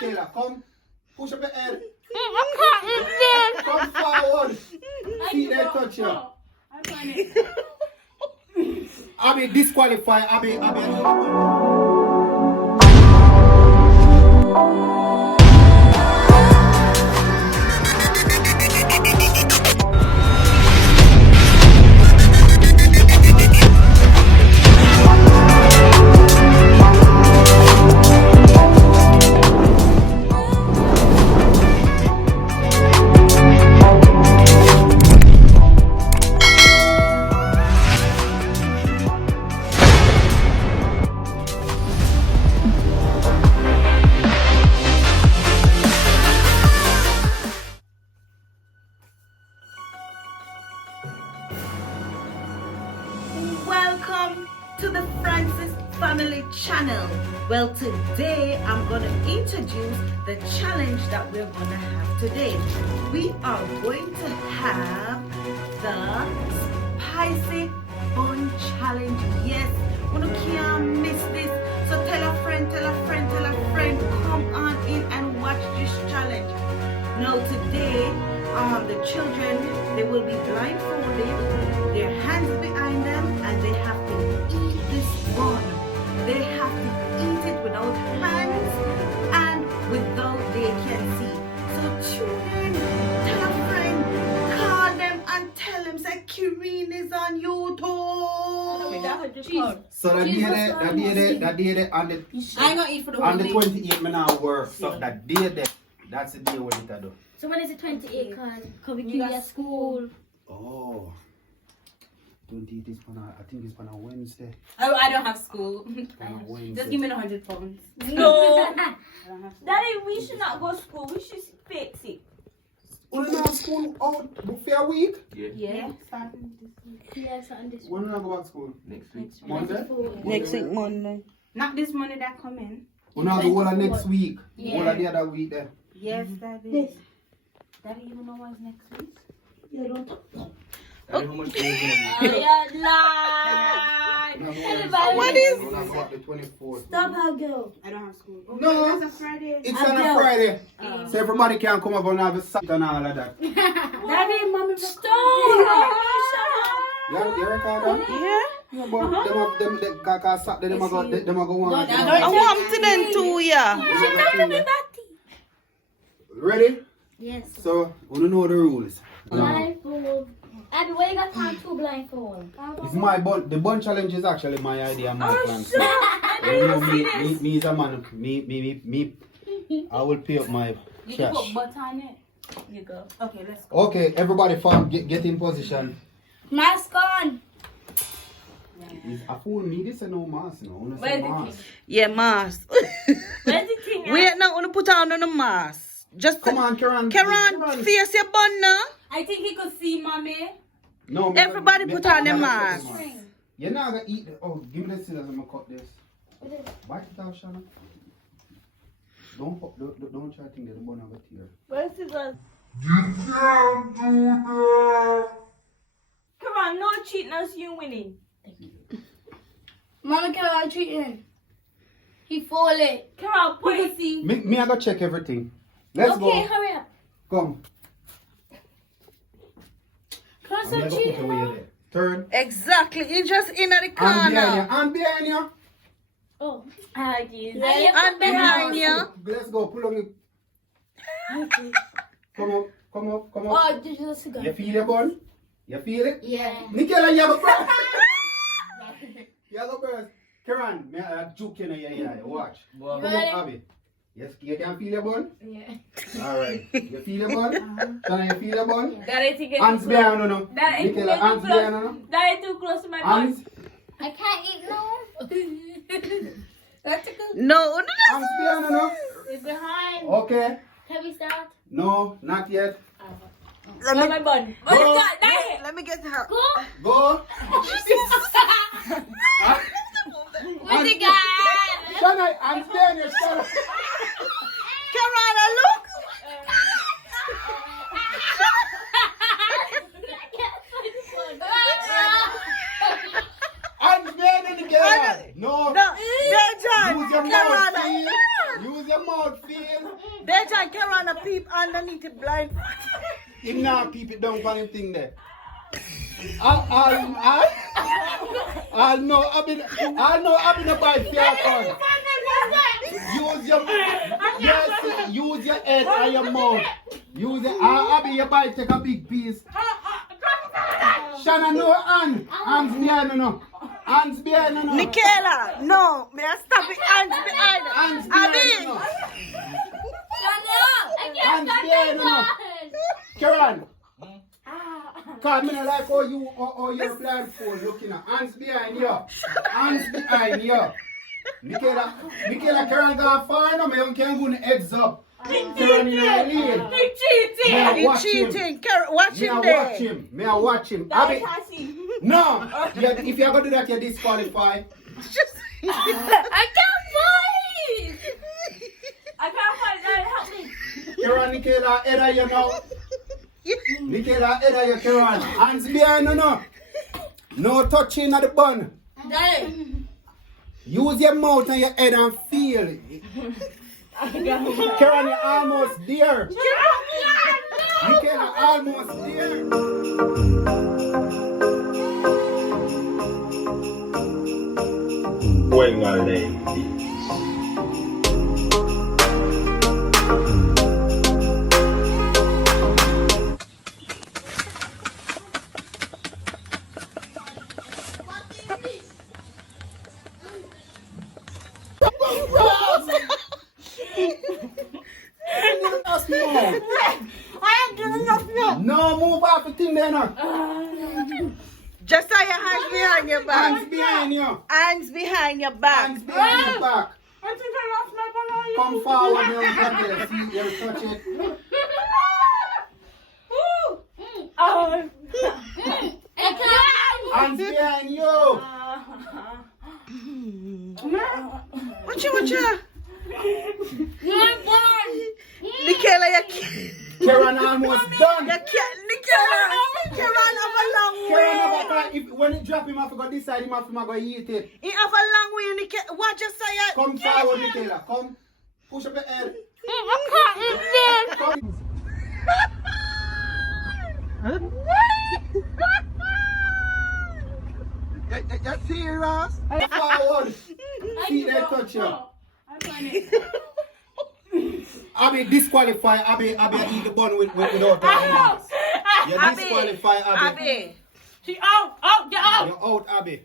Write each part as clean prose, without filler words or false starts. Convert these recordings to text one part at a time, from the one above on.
Michaela, come. Push up your head. I can't eat this. Come forward. See that touch you. Abby disqualified. Abby. Welcome to the Francis Family Channel. Well, today I'm going to introduce the challenge that we're going to have today. We are going to have the spicy bun challenge. Yes, you can't miss this. So tell a friend, come on in and watch this challenge. Now today, the children, they will be blindfolded, their hands behind them, and they have to eat this bun. They have to eat it without hands and without they can see. So tune in, tell a friend, call them and tell them that Kireen is on YouTube. So that day there on the I ain't gonna eat for the on the week. 28th me now work. So that day there, that's the day when it do. So when is it 28? Cause we keep at school. Oh. 28 is on I think it's on a Wednesday. Oh, I don't have school. On a Wednesday. Just give me £100. No. I don't have school. Daddy, we should not go to school. We should fix it. When you not school out for a week? Yeah. Yeah, so on this When you not go back school? Next week. Monday? Next week, Monday. Not this money that come in. We not go all of next week. Yeah. All of the other week there. Yes, Daddy. Daddy, you know what's next week? Yeah, lie. What is? We not go back the 24th. Stop her girl. I don't have school. Okay, No. That's a Friday. It's on a Friday. So everybody can come up and have a Saturday and all of that. Daddy, mommy, stop. You record that? Yeah. Yeah, but them Saturday, them a go on. I want to them too, yeah. Ready? Yes. So, we don't know the rules. Blindfold. Abby, why you got time to blindfold? It's my bun. The bun challenge is actually my idea, my plan. So, me is a man. Me. I will pay up my Did you trash. put butter on it? You go. Okay, let's go. Okay, everybody, farm, get in position. Mask on. Is a fool me? This is no mask, no. Where's the Mask. Yeah, mask. Where's the thing? Wait, now, I'm put on the mask. Just Come on, Karen. Karen, face your bun now. I think he could see, mommy. No, Everybody put on the mask. You're not gonna eat. Oh, give me the scissors. I'm gonna cut this. Bite it out, Shanna. Don't try to think that the bun have a tear. Where's the gun? You can't do that. Come on, no cheating us, you winning. Mama, can I treat him? He fall it. Come on, put it. See. Me, I gotta check everything. Let's Okay, go. hurry up. Come. Can I I'm stop gonna put cheating? away there. Turn. Exactly. It's just in the And behind you. corner. And behind you. Oh. I did. And behind you. Let's go. Pull on me. Come up. Oh, this is a cigar. You feel your bun? You feel it? Yeah. Nicola, you have a bird. You have a bird. Karen, me juke you in your ear. Watch. Come up, Abby. Yes, you can feel your bun? Yeah. Alright. You feel your bun? Shana, you feel your bun? Daddy, to get Hands too behind close. no. Daddy, Nicola, hands behind no. Daddy, too close to my Hands. butt. I can't eat no. That's a good. No, Hands behind no. It's behind. Okay. Can we start? No, not yet. Let Oh, me, my bun. Go. let me get her. Go. Go. What you got? Shana, hands behind you. Shana. Karana, look. Hands behind you together. No. No, John. Use your mouth, Karana. feel. Use your mouth, feel. There's a Karen a peep underneath the blind. Him now peep it down for him thing there. I'll know I've been a bad fair. Use your head and your mouth. Use it. I'll be your bite, take a big piece. Shanna, no hand. Hands behind, no. Hands behind, no. Michaela, no. May I stop it? Hands behind. Hands behind, no. Hands behind, no. Karen. Cause me not like how you're blindfold looking at. Hands behind you. Hands behind you. Michaela, Karen got far now. Me can't go in the heads up. Karen in the lead. He cheating. He's cheating. Karen, watch him there. May I watch him? Abby, no. If you're going to do that, you're disqualified. I can't fight. I can't find that. Help me. Karen, Michaela, head of you now. Michaela, head of you, Karen. Hands behind you now. No touching at the bun. Daddy. Use your mouth and your head and feel it. Karen, you're almost there. Michaela, almost there. When are they? I ain't giving enough milk. No, move off the thing there now. Just have your hands behind your back. Hands behind you. Hands behind your back. Hands behind your back. I think I lost my banana. Come forward, you touch it. See, you touch it. Hands behind you. Watch you? You're born. Michaela, you Karen almost done. can't. Michaela, Karen have a long Karen, way. when it drop him, I forgot this side, him have to go eat it. He have a long way, Michaela. What you say? Come forward, Michaela. Come. Push up your head. Come. You're serious? Forward. See that touch you. I find it. I'll be disqualified. I'll be eat the bun without hands. You're disqualified, Abby. She out. Get out. You're out, Abby.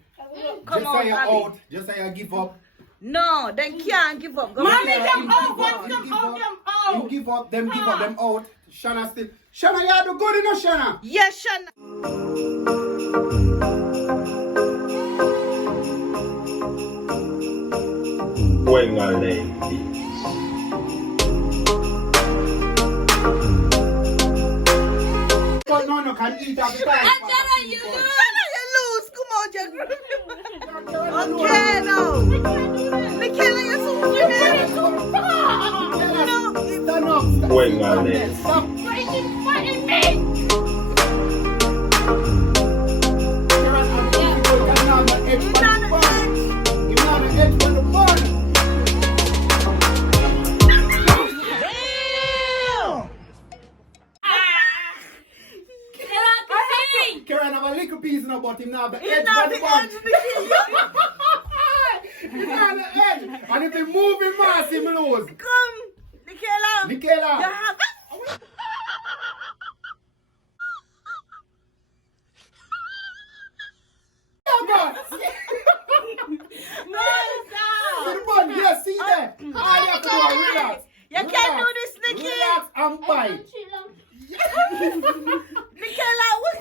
Come Just on, say you're Abby. out. Just say you give up. No, then can't give up. Go Mommy, ahead. them out. Once them out, them You out. give up, them give up, them out. Shanna still. Shanna, you do good enough, Shanna. Yes, Shanna. When are they? But no, can eat at the time. Shanna, you lose. Come on, Jack. Okay, now. Michaela, you're so finished. Stand up. When are they? Stop. Fighting me. Karen, I'm going to go down the edge for the bun. Give me on the edge for the bun. Karen have a little piece in her butt, him now the edge for the bun. Him now the edge. And if he move him mass, him lose. Come, Michaela. You Michaela. have Come on. See the bun, yes, see there. All you have to do is relax. You can't do this, Nikki. Relax and bite. Michaela, what?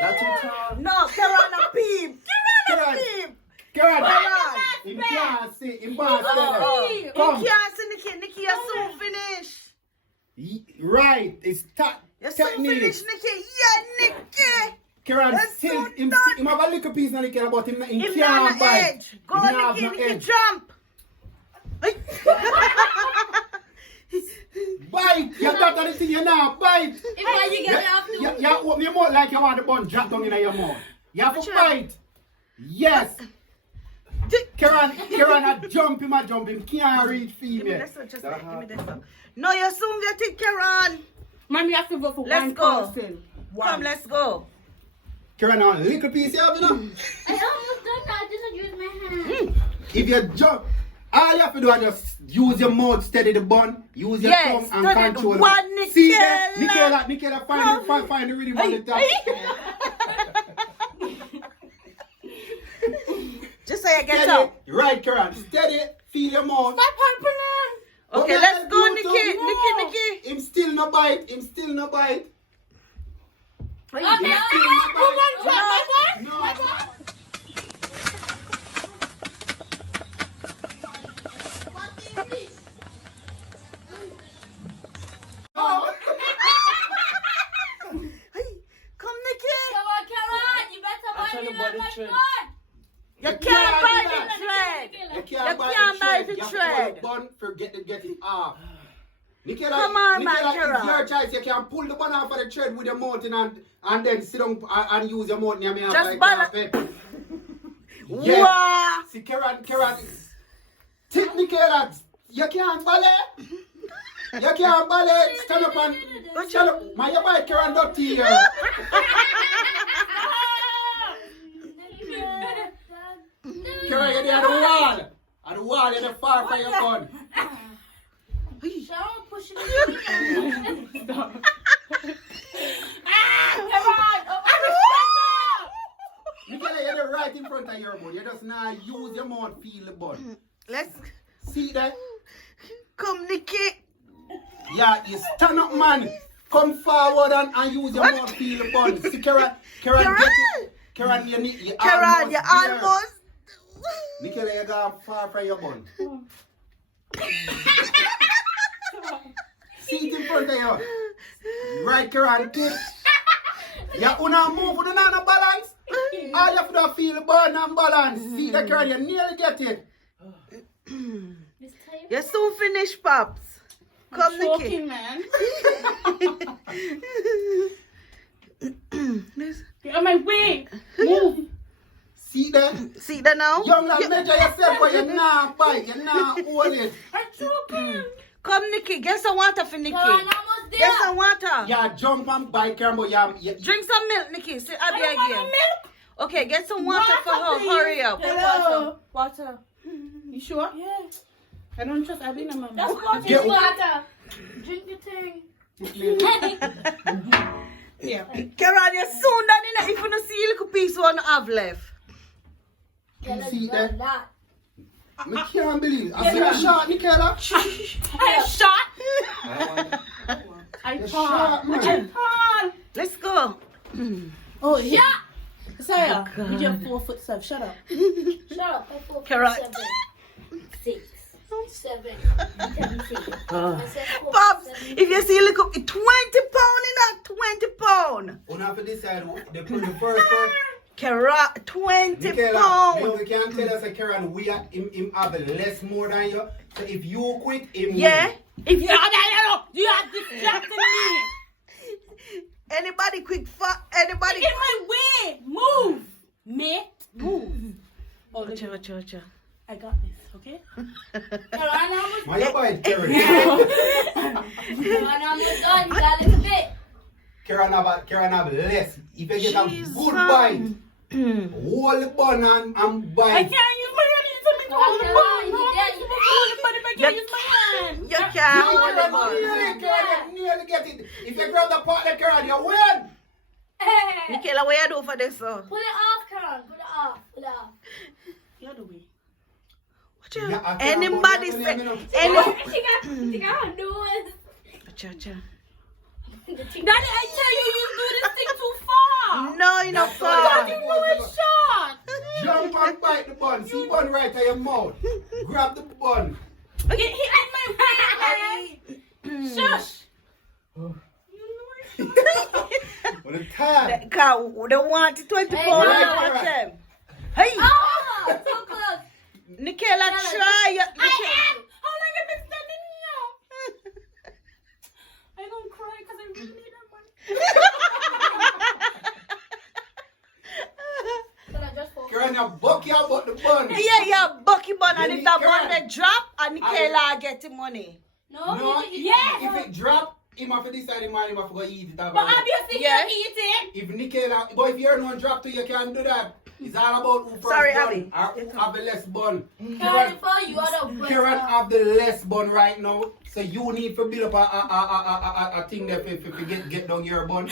That's too tall. No, Karen a peep. Karen a Karen. peep. Karen. Karen. Him can't see. Him can't You see. Come. can't see Nikki. Nikki, you're soon finished. Right. It's You're soon technique. finished, Nikki. Yeah, Nikki. Karen That's still so him done. have a little piece now, Karen, but him Him can't not on the bite. edge. Go Him on, not have Nikki. no Nikki, edge. jump. Bite. You got the thing you now. Bite. If I you get up to You open your mouth like you want the bun drop down in your mouth. You have to bite. Yes. Karen had jump him, can't reach Give me female. this one, just give me this one. No, you soon get it, Karen. Mommy has to vote for Let's one go. person. Come, let's go. Karen on a little piece you have, you know? I almost done that. I just used my hand. If you jump, all you have to do is just use your mouth, steady the bun, use your Yes, tongue and steady the control bun, it. See that? Nicola. Nicola, find the rhythm on the top. Just so you get Steady. up. Right, Karen. Steady. Feel your mouth. Stop helping him. Okay, But let's go, you Nikki. too. Nikki. Him still no bite. Okay. Him still no bite. No. Hey, come, Nikki. Come on, Karen. You better buy me that much fun. You can't can't do buy that. the thread. You You can't can't buy the You have to thread. pull the bun, forget to get it off. Nicola, Come on, man, Nicola, Karen. it's your choice. You can pull the bun off of the thread with your mouth and then sit down and use your mouth near me. Just balance. Yes. Wow. See, Karen. Tip Nicola. You can't ballet. You can't ballet. Stand up and stand up. My bite Karen dirty here. Karen, you're there at the wall. At the wall, you're far from your bun. Don't push me. Nicola, you're right in front of your bun. You just not use your mouth, feel the bun. Let's See that? come, Nikki. Yeah, you stand up, man. Come forward and use your mouth, feel the bun. See, Karen, get it. Karen, you Karen, you're there. almost. Nicola, you got far from your bun. See it in front of you. Right, Karen, tip. You wanna move, you don't have balance. All you have to do is feel the bun and balance. See that, Karen, you nearly get it. You're soon finished, Pops. Come, Nikki. Choking, man. Get on my way. Move. See that? See that now? Young lad, measure yourself, but you're not bite, you're not hold it. I'm choking. Come, Nikki. Get some water for Nikki. Karen, almost there. Get some water. Yeah, jump and bite, Karen, but you Drink some milk, Nikki. Sit I Abby don't want no again. milk. Okay, get some water for her. Water, please. Hurry up. Hello. Water. You sure? Yeah. I don't trust Abby no more. That's water. Get- Water. Drink the thing. Yeah. Karen, you're soon done in it. If you don't see a little piece one have left. Yeah, let's see go that? that. I can't believe it. I see a shot, Nicola. I shot. I The thought. shot, man. Let's go. Oh, yeah. Saya, with your 4'7". Shut up. Shut up. I feel Karen. 7, 6, 7, 17. Pops, if you see a little 20 pound in that, 20 pound. Una for this side, they put the first one. Karen, 20 Nicola, pound. we can tell us that Karen, we are him have less more than you. So if you quit, him Yeah. win. If You are distracting me. anybody quick anybody. Get in my way. Move. Mate, move. Oh, look. Cha. I got this, okay? Karen, almost My bite, Karen. Karen, almost done. You got a little bit. Karen have less. If you get a Jeez, good son. bite, hold the bun and I bite. can't use my hand. You tell me to hold the bun. No, I'm not supposed to hold the bun if I can't use my hand. You can't hold the Karen, bun. Karen, you nearly get it. If you grab the partner, Karen, you win. Nicola, what you do for this? Pull it off, Karen. Pull it off. Pull it off. The other way. What you? Yeah, I can't Anybody hold it, say let me know. She got her nose. Cha. Daddy, I tell you, you do this thing too far. No, you know That's far. all. You know it's short. Jump and bite the bun. See bun right at your mouth. Grab the bun. Get hit in my way. Shush. With a tag. They want it 20 Hey, pound. right, I want right. them. Hey, Oh, so close. Nicola, try. I am. How long have I been standing here? I don't cry because I really need that money. Karen, just focus. Karen, you buck your butt the bun. Yeah, but bun, and if that bun they drop, and Nikela get the money. No, if it drop, him have to decide him have to go eat it. But obviously you eat it. If Nikela, but if you're one drop to you can't do that. It's all about who first Sorry, bun, Abby. or who have the less bun. Karen, for you are the Karen have the less bun right now, so you need to build up a thing that if you get down your bun.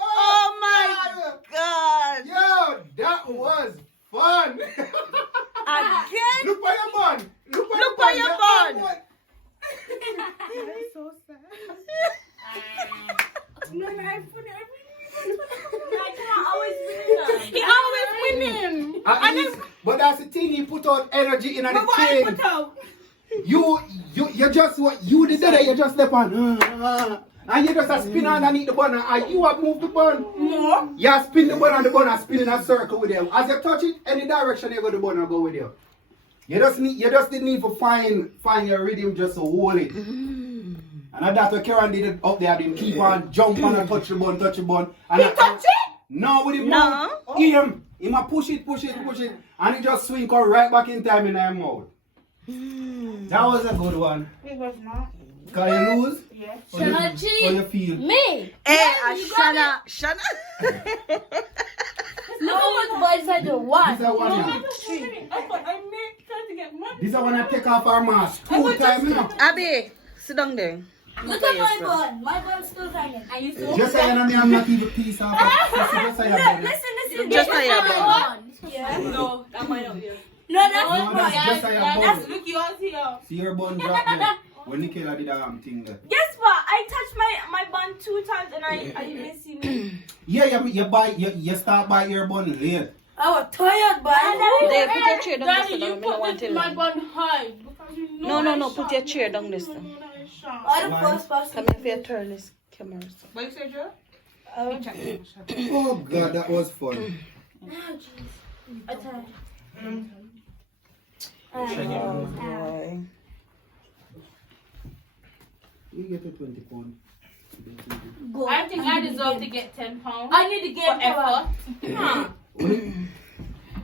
Oh my God! Yo, that was fun. Again? Look for your bun. Look Look for your bun. So sad. He always winning. At least, but that's the thing, he put out energy in the thing. You just what you did there, you just step on. And you just spin underneath the bun and you have moved the bun. No. You spin the bun and the bun and spin in a circle with you. As you touch it, any direction you go, the bun will go with you. You just didn't need to find your rhythm just to hold it. And that's what Karen did it up there. Didn't keep on jumping and touch the bun. And he touch it? No, with him mouth. Him a push it. And he just swing come right back in time in her mouth. That was a good one. It was not. Can you lose? Yes. How you feel? Me. Hey, Shana. Look how much boys I do. One. This is one. I made trying to get money. This is when I take off our mask. 2 times now. Abby, sit down there. Look at my bun. My bun's still hanging. And you still Just say I'm not even piece off. Just say I'm Listen. Just say your bun. Yeah. No, that might not be. No, that's No, that's just say I'm That's look yours here. See your bun drop there. When Nikela did that thing there. Guess what? I touched my bun 2 times and I didn't see me. Yeah, you start by your bun late. I was tired, but There, put your chair down Daddy, this you time. I don't want put to my bun high. Because you know No, put your chair down this time. I the first person. Come here for your turn this camera. What you say, Joe? Oh God, that was fun. I tired. Oh boy. We get to 20 pounds. Go. I think I deserve to get £10. I need to get for effort.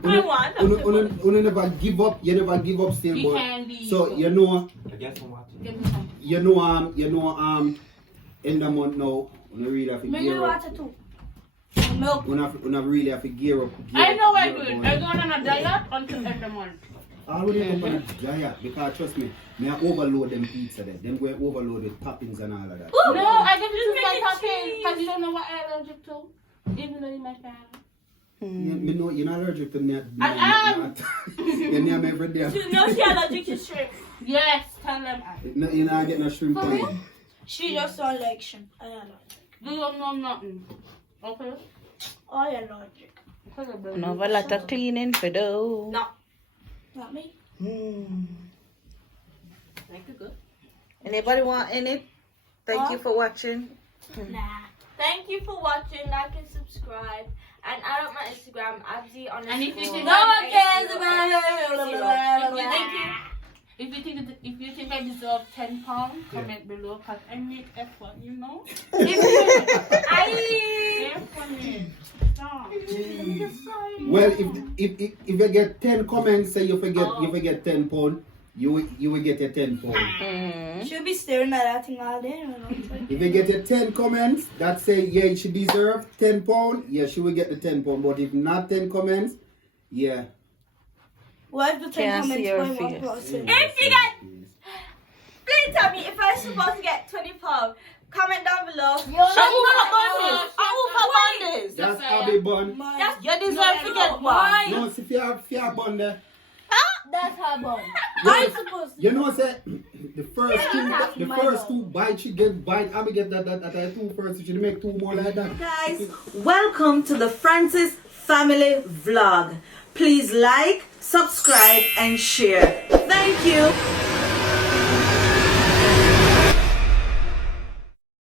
I want. You never give up. You never give up still, You but can leave. so you know, Get me some. in the month now, you really have to Me gear up. water too. Milk. You really have to gear up. I know I do it. I go on a diet until end of month. I already up on a diet because trust me, I overload them pizza there. Then go overload with toppings and all of that. No, I give you my topping because you don't know what I'm allergic to. Even though you're my family. Me know you're not allergic to that. You name every day. No, she allergic to shrimp. Yes, tell them. You're not getting a shrimp on it. She just don't like shrimp. I allergic. Do you know nothing? Okay? I allergic. No, a lot of cleaning for do. No. Not me. Thank you, good. Anybody want any? Thank you for watching. Nah. Thank you for watching. Like and subscribe. And add up my Instagram, Abzi on And if you think No one cares about if you think I deserve £10, comment below because I make effort, you know? Well, if you get 10 comments, say you forget 10 pounds, you will get your 10 pounds. She'll be staring at that thing all day. If you get your 10 comments that say yeah she deserve 10 pounds, yeah she will get the 10 pounds. But if not 10 comments, yeah. What if the 10 Can't see your comments by one face. person? If you get, please tell me if I'm supposed to get £20. Comment down below. That's Abby bun. You deserve to get one. No, see if you have bun there. That's her bun. I'm supposed to. You know, say the first two bites she get bite. Abby get that 2 first. She should make 2 more like that. Guys, welcome to the Francis Family Vlog. Please like, subscribe, and share. Thank you.